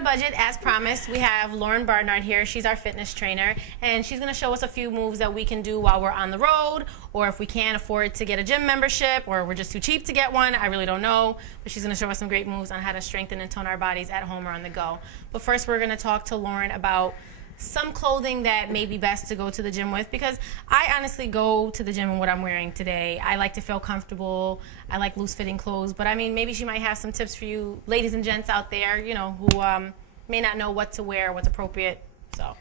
a Budget, as promised, we have Lauren Barnard here. She's our fitness trainer, and she's going to show us a few moves that we can do while we're on the road, or if we can't afford to get a gym membership, or we're just too cheap to get one. I really don't know, but she's going to show us some great moves on how to strengthen and tone our bodies at home or on the go. But first, we're going to talk to Lauren about some clothing that may be best to go to the gym with, because I honestly go to the gym in what I'm wearing today. I like to feel comfortable. I like loose-fitting clothes, but I mean, maybe she might have some tips for you ladies and gents out there, you know, who may not know what to wear, what's appropriate. So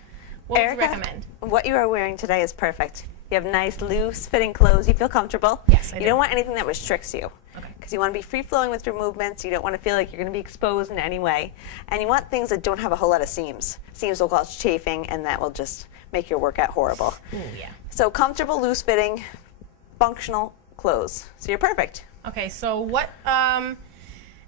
what would you recommend? What you are wearing today is perfect. You have nice, loose-fitting clothes. You feel comfortable. Yes, I do. You don't want anything that restricts you. Okay. Because you want to be free-flowing with your movements. You don't want to feel like you're going to be exposed in any way. And you want things that don't have a whole lot of seams. Seams will cause chafing, and that will just make your workout horrible. Ooh, yeah. So comfortable, loose-fitting, functional clothes. So you're perfect. Okay, so what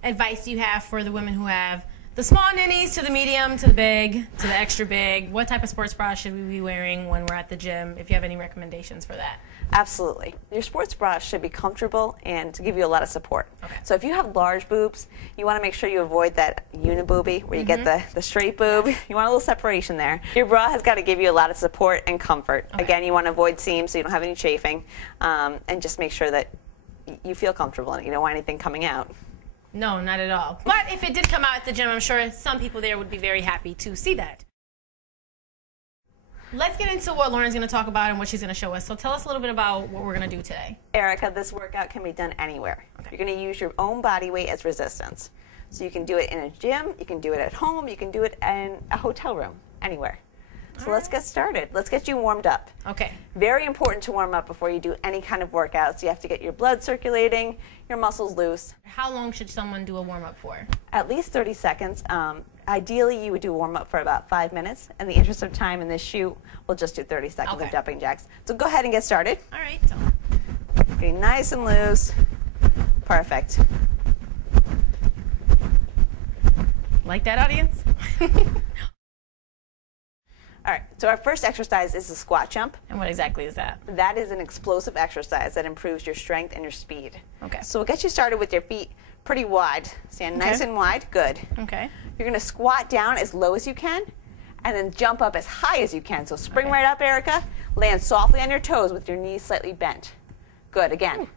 advice do you have for the women who have the small ninnies to the medium to the big to the extra big? What type of sports bra should we be wearing when we're at the gym, if you have any recommendations for that? Absolutely. Your sports bra should be comfortable and to give you a lot of support. Okay. So if you have large boobs, you want to make sure you avoid that uniboobie where you get the straight boob. You want a little separation there. Your bra has got to give you a lot of support and comfort. Okay. Again, you want to avoid seams so you don't have any chafing, and just make sure that you feel comfortable and you don't want anything coming out. No, not at all. But if it did come out at the gym, I'm sure some people there would be very happy to see that. Let's get into what Lauren's going to talk about and what she's going to show us. So tell us a little bit about what we're going to do today. Erika, this workout can be done anywhere. Okay. You're going to use your own body weight as resistance. So you can do it in a gym, you can do it at home, you can do it in a hotel room, anywhere. So let's get started. Let's get you warmed up. Okay. Very important to warm up before you do any kind of workouts. You have to get your blood circulating, your muscles loose. How long should someone do a warm-up for? At least 30 seconds. Ideally, you would do a warm-up for about 5 minutes. In the interest of time in this shoot, we'll just do 30 seconds of jumping jacks. So go ahead and get started. All right. So. Be nice and loose. Perfect. Like that, audience? All right, so our first exercise is the squat jump. And what exactly is that? That is an explosive exercise that improves your strength and your speed. Okay. So we'll get you started with your feet pretty wide. Stand nice and wide. Good. Okay. You're going to squat down as low as you can and then jump up as high as you can. So spring right up, Erika. Land softly on your toes with your knees slightly bent. Good. Again.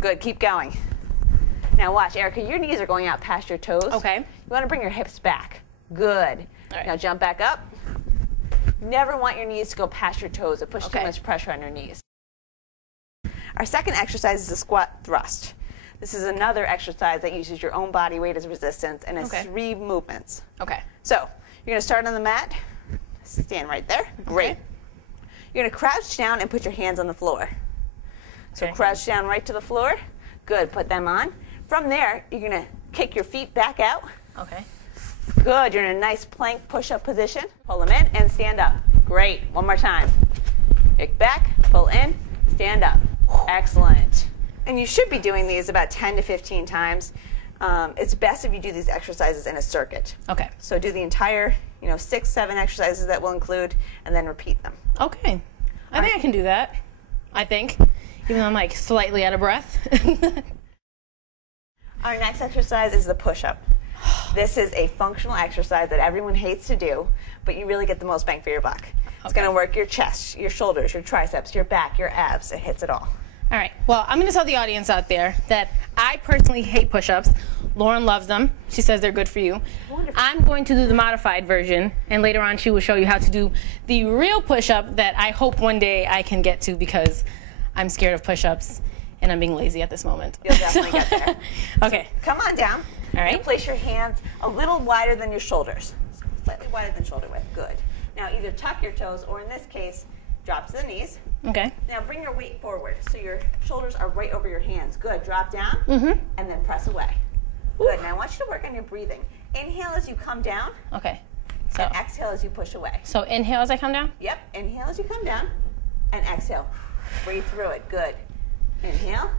Good. Keep going. Now watch, Erika, your knees are going out past your toes. Okay. You want to bring your hips back. Good. All right. Now jump back up. Never want your knees to go past your toes or push too much pressure on your knees. Our second exercise is the squat thrust. This is another exercise that uses your own body weight as resistance and has 3 movements. Okay. So you're going to start on the mat. Stand right there. Great. You're going to crouch down and put your hands on the floor. So crouch down right to the floor. Good. Put them on. From there, you're going to kick your feet back out. Okay. Good. You're in a nice plank push-up position. Pull them in and stand up. Great. One more time. Kick back, pull in, stand up. Excellent. And you should be doing these about 10 to 15 times. It's best if you do these exercises in a circuit. Okay. So do the entire, 6, 7 exercises that we'll include, and then repeat them. Okay. I think I can do that. I think. Even though I'm like slightly out of breath. Our next exercise is the push-up. This is a functional exercise that everyone hates to do, but you really get the most bang for your buck. It's going to work your chest, your shoulders, your triceps, your back, your abs. It hits it all. All right. Well, I'm going to tell the audience out there that I personally hate push-ups. Lauren loves them. She says they're good for you. Wonderful. I'm going to do the modified version, and later on she will show you how to do the real push-up that I hope one day I can get to, because I'm scared of push-ups and I'm being lazy at this moment. You'll definitely get there. Okay. Come on down. All right. And place your hands a little wider than your shoulders. Slightly wider than shoulder width. Good. Now either tuck your toes, or in this case, drop to the knees. Okay. Now bring your weight forward so your shoulders are right over your hands. Good. Drop down and then press away. Good. Now I want you to work on your breathing. Inhale as you come down. Okay. So And exhale as you push away. So inhale as I come down? Yep. Inhale as you come down. And exhale. Breathe through it. Good. Inhale.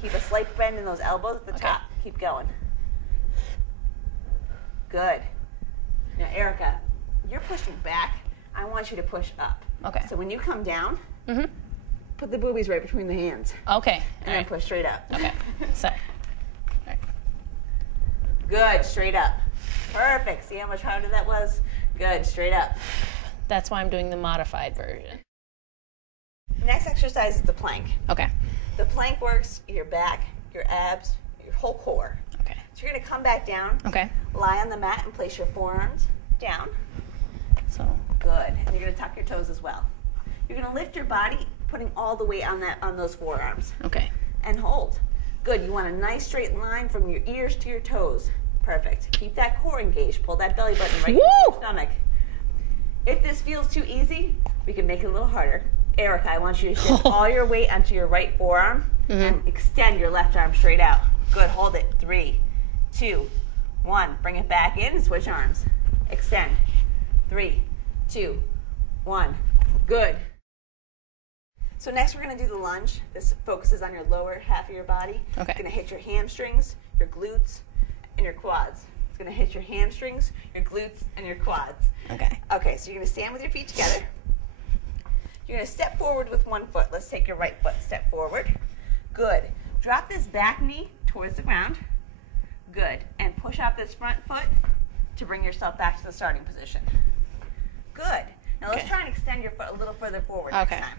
Keep a slight bend in those elbows at the top. Keep going. Good. Now, Erika, you're pushing back. I want you to push up. Okay. So when you come down, put the boobies right between the hands. Okay. And then push straight up. Okay. So. Good. Straight up. Perfect. See how much harder that was? Good. Straight up. That's why I'm doing the modified version. Next exercise is the plank. Okay. The plank works your back, your abs, your whole core. Okay. So you're going to come back down. Okay. Lie on the mat and place your forearms down. So. Good. And you're going to tuck your toes as well. You're going to lift your body, putting all the weight on those forearms. Okay. And hold. Good. You want a nice straight line from your ears to your toes. Perfect. Keep that core engaged. Pull that belly button right into your stomach. If this feels too easy, we can make it a little harder. Erika, I want you to shift all your weight onto your right forearm and extend your left arm straight out. Good. Hold it. 3, 2, 1. Bring it back in and switch arms. Extend. 3, 2, 1. Good. So next we're going to do the lunge. This focuses on your lower half of your body. Okay. It's going to hit your hamstrings, your glutes, and your quads. It's going to hit your hamstrings, your glutes, and your quads. Okay. Okay, so you're going to stand with your feet together. You're going to step forward with one foot. Let's take your right foot, step forward. Good. Drop this back knee towards the ground. Good. And push out this front foot to bring yourself back to the starting position. Good. Now let's try and extend your foot a little further forward next time.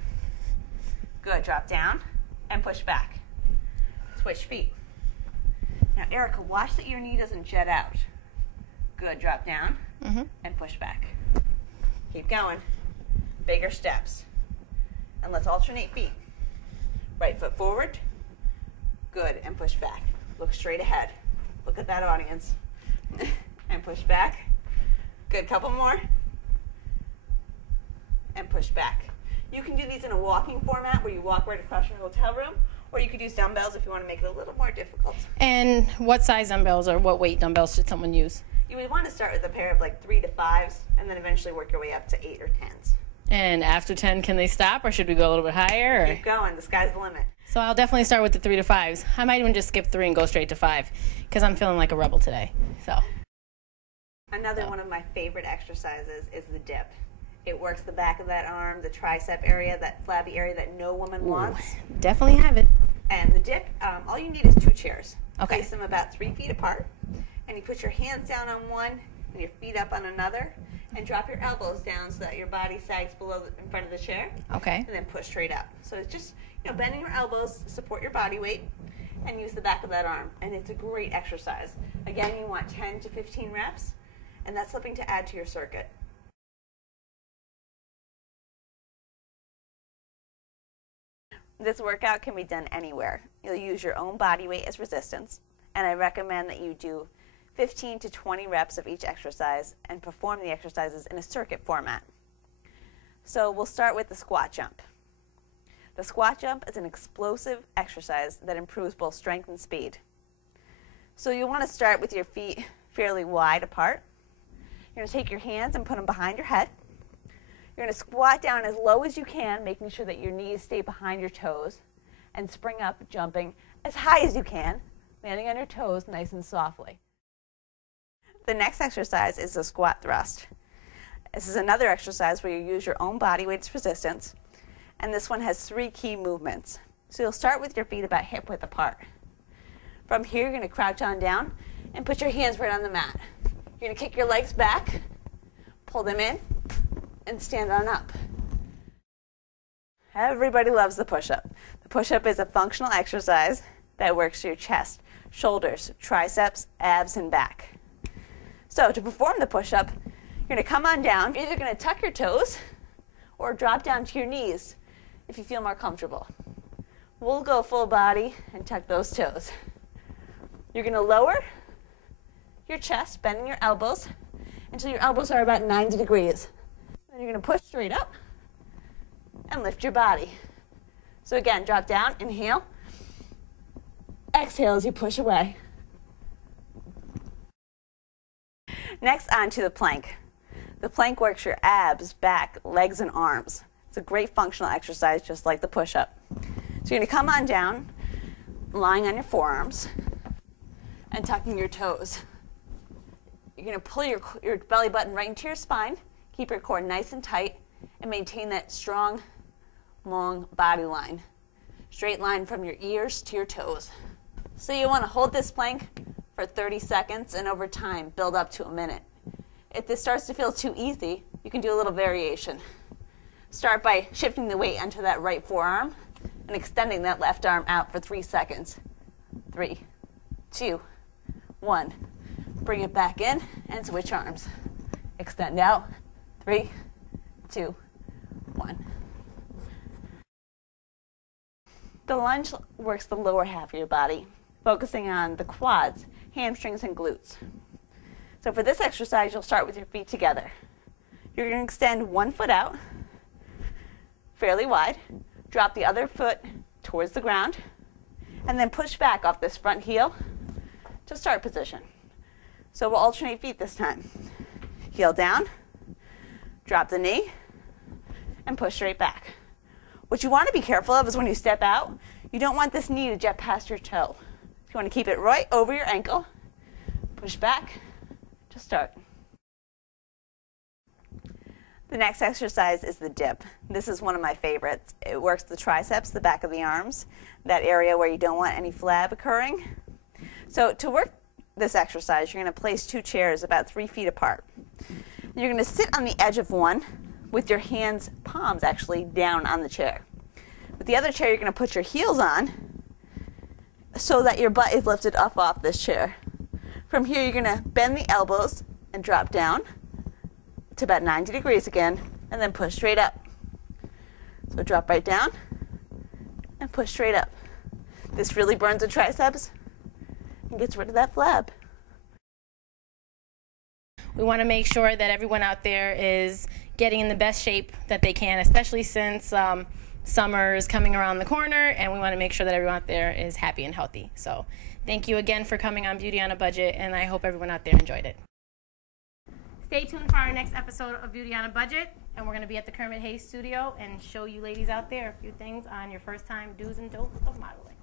Good. Drop down and push back. Switch feet. Now, Erika, watch that your knee doesn't jet out. Good. Drop down and push back. Keep going. Bigger steps. And let's alternate feet. Right foot forward. Good. And push back. Look straight ahead. Look at that audience. And push back. Good. Couple more. And push back. You can do these in a walking format where you walk right across your hotel room, or you could use dumbbells if you want to make it a little more difficult. And what size dumbbells or what weight dumbbells should someone use? You would want to start with a pair of like 3 to 5s and then eventually work your way up to 8 or 10s. And after 10, can they stop, or should we go a little bit higher? Or? Keep going. The sky's the limit. So I'll definitely start with the 3 to 5s. I might even just skip 3 and go straight to 5 because I'm feeling like a rebel today. So. Another one of my favorite exercises is the dip. It works the back of that arm, the tricep area, that flabby area that no woman wants. Definitely have it. And the dip, all you need is 2 chairs. Okay. Place them about 3 feet apart. And you put your hands down on one and your feet up on another. And drop your elbows down so that your body sags below in front of the chair. Okay. And then push straight up. So it's just, bending your elbows to support your body weight and use the back of that arm. And it's a great exercise. Again, you want 10 to 15 reps, and that's something to add to your circuit. This workout can be done anywhere. You'll use your own body weight as resistance, and I recommend that you do 15 to 20 reps of each exercise and perform the exercises in a circuit format. So we'll start with the squat jump. The squat jump is an explosive exercise that improves both strength and speed. So you'll want to start with your feet fairly wide apart. You're going to take your hands and put them behind your head. You're going to squat down as low as you can, making sure that your knees stay behind your toes, and spring up, jumping as high as you can, landing on your toes nice and softly. The next exercise is the squat thrust. This is another exercise where you use your own body weight as resistance, and this one has 3 key movements. So you'll start with your feet about hip width apart. From here, you're going to crouch on down and put your hands right on the mat. You're going to kick your legs back, pull them in, and stand on up. Everybody loves the push-up. The push-up is a functional exercise that works your chest, shoulders, triceps, abs, and back. So to perform the push-up, you're going to come on down. You're either going to tuck your toes or drop down to your knees if you feel more comfortable. We'll go full body and tuck those toes. You're going to lower your chest, bending your elbows until your elbows are about 90 degrees. Then you're going to push straight up and lift your body. So again, drop down, inhale, exhale as you push away. Next, on to the plank. The plank works your abs, back, legs, and arms. It's a great functional exercise, just like the push-up. So you're going to come on down, lying on your forearms, and tucking your toes. You're going to pull your belly button right into your spine, keep your core nice and tight, and maintain that strong, long body line. Straight line from your ears to your toes. So you want to hold this plank for 30 seconds, and over time, build up to a minute. If this starts to feel too easy, you can do a little variation. Start by shifting the weight onto that right forearm and extending that left arm out for 3 seconds. 3, 2, 1. Bring it back in and switch arms. Extend out. 3, 2, 1. The lunge works the lower half of your body, focusing on the quads, hamstrings, and glutes. So for this exercise, you'll start with your feet together. You're going to extend one foot out, fairly wide, drop the other foot towards the ground, and then push back off this front heel to start position. So we'll alternate feet this time. Heel down, drop the knee, and push straight back. What you want to be careful of is when you step out, you don't want this knee to jet past your toe. You want to keep it right over your ankle, push back to start. The next exercise is the dip. This is one of my favorites. It works the triceps, the back of the arms, that area where you don't want any flab occurring. So to work this exercise, you're going to place 2 chairs about 3 feet apart. You're going to sit on the edge of one with your hands, palms actually, down on the chair. With the other chair, you're going to put your heels on so that your butt is lifted up off this chair. From here, you're going to bend the elbows and drop down to about 90 degrees again, and then push straight up. So drop right down and push straight up. This really burns the triceps and gets rid of that flab. We want to make sure that everyone out there is getting in the best shape that they can, especially since summer is coming around the corner, and we want to make sure that everyone out there is happy and healthy. So thank you again for coming on Beauty on a Budget, and I hope everyone out there enjoyed it. Stay tuned for our next episode of Beauty on a Budget, and we're going to be at the Kermit Hayes studio and show you ladies out there a few things on your first time do's and don'ts of modeling.